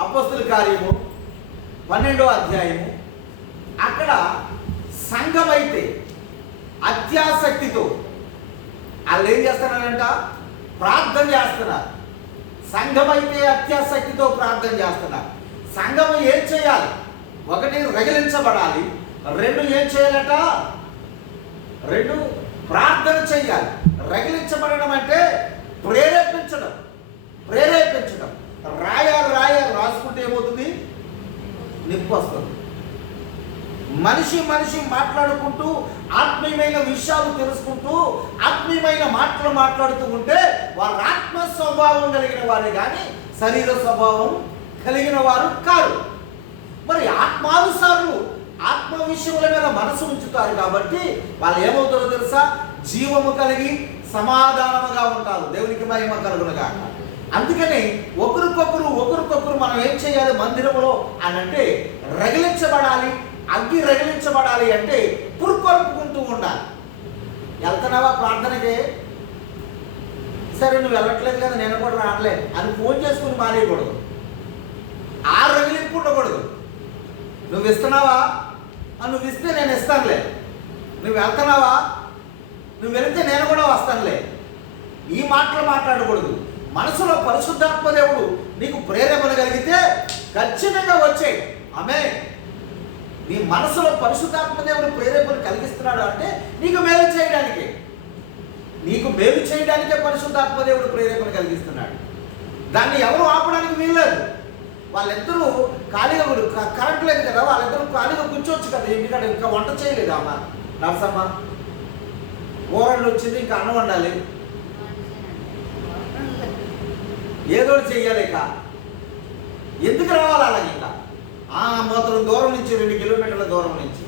అపస్తుల కార్యము పన్నెండో అధ్యాయము. అక్కడ సంఘమైతే అత్యాసక్తితో వాళ్ళు ఏం చేస్తున్నారంట? ప్రార్థన చేస్తున్నారు. సంఘమైతే అత్యాసక్తితో ప్రార్థన చేస్తున్నారు. సంఘం ఏం చేయాలి? ఒకటి రగిలించబడాలి రెండు ఏం చేయాలట? రెండు ప్రార్థన చేయాలి. రగిలించబడడం అంటే ప్రేరేప మనిషి మనిషి మాట్లాడుకుంటూ ఆత్మీయమైన విషయాలు తెలుసుకుంటూ ఆత్మీయమైన మాటలు మాట్లాడుతూ ఉంటే వారు ఆత్మ స్వభావం కలిగిన వారే కానీ శరీర స్వభావం కలిగిన వారు కారు. మరి ఆత్మానుసారులు ఆత్మ విషయముల మీద మనసు ఉంచుతారు కాబట్టి వాళ్ళు ఏమవుతారో తెలుసా? జీవము కలిగి సమాధానముగా ఉంటారు. దేవునికి మహిమ కలుగునగా అందుకని ఒకరికొకరు ఒకరికొకరు మనం ఏం చేయాలి మందిరంలో అని అంటే రగిలించబడాలి. అగ్గి రగిలించబడాలి అంటే పురుకొల్పుకుంటూ ఉండాలి. వెళ్తున్నావా ప్రార్థనకి? సరే నువ్వు వెళ్ళట్లేదు కదా నేను కూడా రానలేదు. అని ఫోన్ చేసుకుని మానేయకూడదు. ఆ రగిలింపు ఉండకూడదు నువ్వు ఇస్తున్నావా? నువ్వు ఇస్తే నేను ఇస్తానులే. నువ్వు వెళ్తున్నావా? నువ్వు వెళితే నేను కూడా వస్తానులే. ఈ మాటలు మాట్లాడకూడదు. మనసులో పరిశుద్ధాత్మ దేవుడు నీకు ప్రేరేపణ కలిగితే ఖచ్చితంగా వచ్చే ఆమె నీ మనసులో పరిశుద్ధాత్మ దేవుడు ప్రేరేపణ కలిగిస్తున్నాడు అంటే నీకు మేలు చేయడానికి. నీకు మేలు చేయడానికే పరిశుద్ధాత్మ దేవుడు ప్రేరేపణ కలిగిస్తున్నాడు. దాన్ని ఎవరు ఆపడానికి వీల్లేదు. వాళ్ళిద్దరూ ఖాళీగా క- కరెంట్ లేదు కదా వాళ్ళిద్దరూ ఖాళీగా కూర్చోవచ్చు కదా ఎందుకంటే ఇంకా వంట చేయలేదు అమ్మ. నర్సమ్మ కూరలు వచ్చింది ఇంకా అన్నం వండాలి. ఏదో చెయ్యాలి ఇక. ఎందుకు రావాలి? ఇంకా మాత్రం దూరం నుంచి రెండు కిలోమీటర్ల దూరం నుంచి.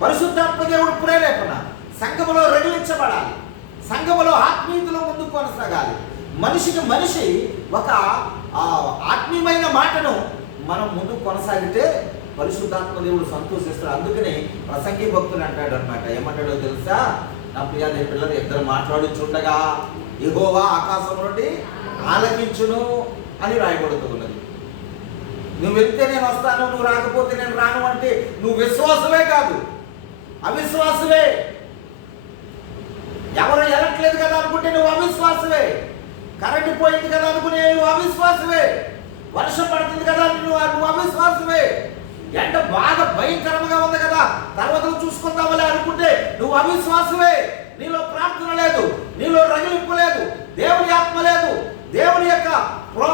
పరిశుద్ధాత్మ దేవుడు ప్రేరేపణ. సంఘములో రగిలించబడాలి. సంఘములో ఆత్మీయతలో ముందుకు కొనసాగాలి. మనిషికి మనిషి ఒక ఆత్మీయమైన మాటను మనం ముందుకు కొనసాగితే పరిశుద్ధాత్మ దేవుడు సంతోషిస్తాడు అందుకని ప్రసంగి భక్తులు అంటాడు అనమాట ఏమంటాడో తెలుసా? నా ప్రియాదే పిల్లలు ఇద్దరు మాట్లాడుచుండగా ఎగోవా ఆకాశం నుండి ఆలకించును అని రాయబడుతూ ఉన్నది. నువ్వు వెళ్తే నేను వస్తాను నువ్వు రాకపోతే నేను రాను అంటే నువ్వు విశ్వాసమే కాదు. అవిశ్వాసమే. ఎవరు వెళ్ళట్లేదు కదా అనుకుంటే నువ్వు అవిశ్వాసమే. కరెంటు పోయింది కదా అనుకునే నువ్వు అవిశ్వాసమే. వర్షం పడుతుంది కదా నువ్వు నువ్వు అవిశ్వాసమే. ఎండ బాగా భయంకరంగా ఉంది కదా. తర్వాత చూసుకుందామలే అనుకుంటే నువ్వు అవిశ్వాసమే. నీలో ప్రార్థన లేదు నీలో రగిలింపు లేదు దేవుని ఆత్మ లేదు. దేవుని యొక్క ప్రో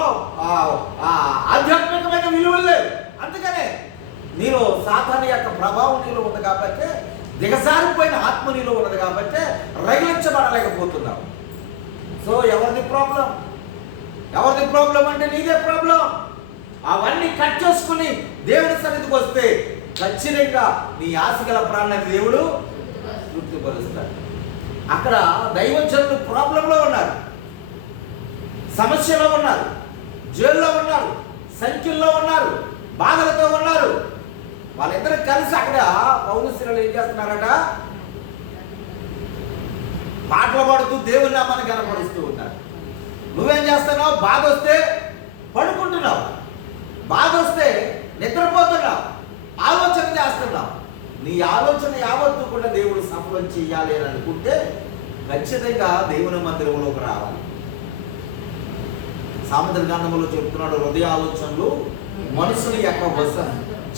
ఆధ్యాత్మిక రకమైన విలువలు లేవు. అందుకనే నీలో సాధారణ యొక్క ప్రభావం నీలో ఉంది కాబట్టి దిగజారిపోయిన ఆత్మ నీలో ఉన్నది కాబట్టి రగిలించబడలేకపోతున్నావు. సో ఎవరిది ప్రాబ్లం ఎవరిది ప్రాబ్లం అంటే నీదే ప్రాబ్లం అవన్నీ కట్ చేసుకుని దేవుని సన్నిధికి వస్తే ఖచ్చితంగా నీ ఆశగల ప్రాణాన్ని దేవుడు తృప్తిపరుస్తాడు. అక్కడ దైవజనులు ప్రాబ్లంలో ఉన్నారు. సమస్యలో ఉన్నారు. జైల్లో ఉన్నారు. సంఖ్యల్లో ఉన్నారు బాధలతో ఉన్నారు. వాళ్ళిద్దరు కలిసి అక్కడ పౌరుశ్రీలు ఏం చేస్తున్నారట? పాటలు పాడుతూ దేవుని నామాన్ని కనపరుస్తూ ఉన్నారు. నువ్వేం చేస్తున్నావు? బాధ వస్తే పడుకుంటున్నావు. బాధ వస్తే నిద్రపోతున్నావు. ఆలోచన చేస్తున్నావు. నీ ఆలోచన యావత్తు కూడా దేవుడు సఫలం చేయాలి అని అనుకుంటే ఖచ్చితంగా దేవుని మందిరంలోకి రావాలి. సామెతల గ్రంథంలో చెప్తున్నాడు హృదయ ఆలోచనలు మనుషుని యొక్క వశం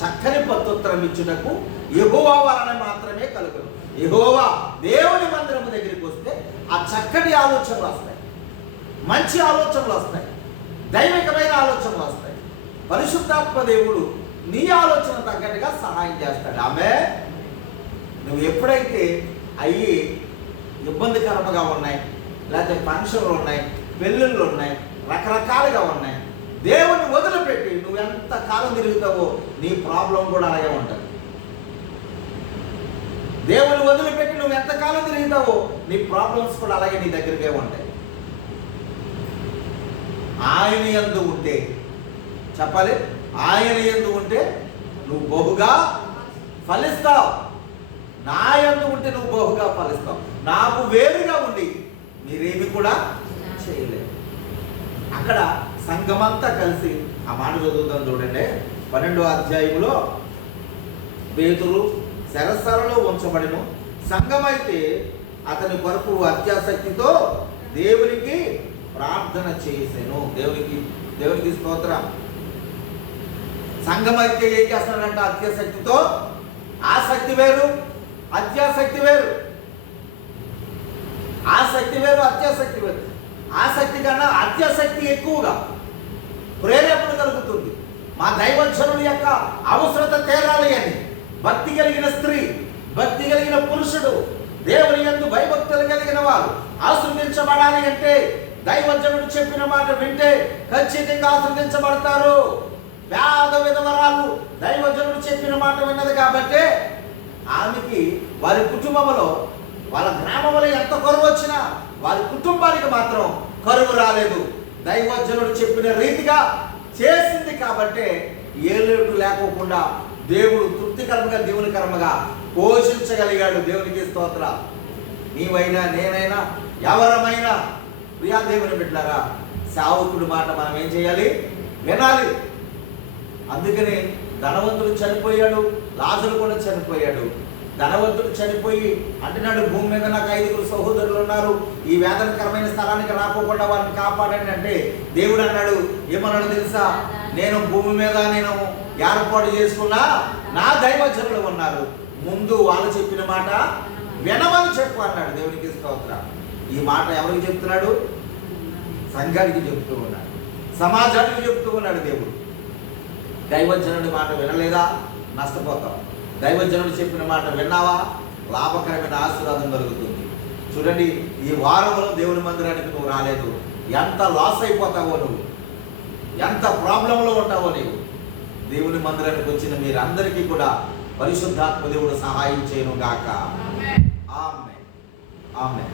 చక్కని పత్రుత్తరం ఇచ్చుటకు యెహోవా వలన మాత్రమే కలుగును. యెహోవా దేవుని మందిరము దగ్గరికి వస్తే ఆ చక్కటి ఆలోచనలు వస్తాయి. మంచి ఆలోచనలు వస్తాయి. దైవికమైన ఆలోచనలు వస్తాయి. పరిశుద్ధాత్మ దేవుడు నీ ఆలోచన తగ్గట్టుగా సహాయం చేస్తాడు. ఆమె నువ్వు ఎప్పుడైతే అయ్యి ఇబ్బందికరంగా ఉన్నాయి లేకపోతే ఫంక్షన్లు ఉన్నాయి పెళ్ళిళ్ళు ఉన్నాయి రకరకాలుగా ఉన్నాయి. దేవుణ్ణి వదిలిపెట్టి నువ్వు ఎంత కాలం తిరుగుతావో నీ ప్రాబ్లం కూడా అలాగే ఉంటుంది. దేవుని వదిలిపెట్టి నువ్వు ఎంత కాలం తిరుగుతావో నీ ప్రాబ్లమ్స్ కూడా అలాగే నీ దగ్గరికే ఉంటాయి. ఆయన ఎందు ఉంటే చెప్పాలి? ఆయన ఎందు ఉంటే నువ్వు బహుగా ఫలిస్తావు. నా ఎందు ఉంటే నువ్వు బహుగా ఫలిస్తావు. నాకు వేరుగా ఉండి మీరేమి కూడా అక్కడ సంఘమంతా కలిసి ఆ మాట చదువుతాం చూడండి. పన్నెండో అధ్యాయంలో పేతులు శరస్సలలో ఉంచబడిను. సంఘమైతే అతని కొరకు అత్యాసక్తితో దేవునికి ప్రార్థన చేశాను దేవునికి దేవునికి స్తోత్రం. సంఘం అయితే ఏం చేస్తున్నాడంట? అత్యాసక్తితో. ఆసక్తి వేరు అత్యాసక్తి వేరు. ఆసక్తి వేరు అత్యాసక్తి వేరు. ఆసక్తి కన్నా అత్యాసక్తి ఎక్కువగా ప్రేరేపణ కలుగుతుంది. మా దైవజనుల యొక్క అవసరత తేరాలి అని భక్తి కలిగిన స్త్రీ భక్తి కలిగిన పురుషుడు దేవుని ఎందు భయభక్తులు కలిగిన వారు ఆశ్రదించబడాలి అంటే దైవజనుడు చెప్పిన మాట వింటే ఖచ్చితంగా ఆశ్రదించబడతారు పేద విధవరాలు దైవజనుడు చెప్పిన మాట విన్నది కాబట్టి ఆమెకి వారి కుటుంబంలో వాళ్ళ గ్రామంలో ఎంత కొరవచ్చినా వచ్చినా వారి కుటుంబానికి మాత్రం కరువు రాలేదు. దైవజనుడు చెప్పిన రీతిగా చేసింది కాబట్టి ఏలేటు లేకోకుండా దేవుడు తృప్తికరంగా దేవుని కర్మగా పోషించగలిగాడు. దేవునికి స్తోత్ర నీవైనా నేనైనా ఎవరమైనా ప్రియా దేవుని బిడ్డారా సావుకుడు మాట మనం ఏం చేయాలి? వినాలి. అందుకని ధనవంతుడు చనిపోయాడు లాజులు కూడా చనిపోయాడు. ధనవంతుడు చనిపోయి అంటున్నాడు భూమి మీద నాకు ఐదుగురు సహోదరులు ఉన్నారు. ఈ వేదనకరమైన స్థలానికి రాకోకుండా వారిని కాపాడండి. అంటే దేవుడు అన్నాడు ఏమన్నాడు తెలుసా? నేను భూమి మీద నేను ఏర్పాటు చేసుకున్నా నా దైవజనులు ఉన్నారు. ముందు వాళ్ళు చెప్పిన మాట వినమని చెప్పు అన్నాడు దేవునికి స్తోత్ర. ఈ మాట ఎవరికి చెప్తున్నాడు? సంఘానికి చెప్తూ ఉన్నాడు. సమాజానికి చెప్తూ ఉన్నాడు దేవుడు. దైవజనుడి మాట వినలేదా? నష్టపోతాం. దైవజనుడు చెప్పిన మాట విన్నావా? లాభకరమైన ఆశీర్వాదం కలుగుతుంది. చూడండి ఈ వారంలో దేవుని మందిరానికి నువ్వు రాలేదు. ఎంత లాస్ అయిపోతావో నువ్వు? ఎంత ప్రాబ్లంలో ఉంటావో నీవు? దేవుని మందిరానికి వచ్చిన మీరందరికీ కూడా పరిశుద్ధాత్మ దేవుడు సహాయం చేయను గాక ఆమె ఆమె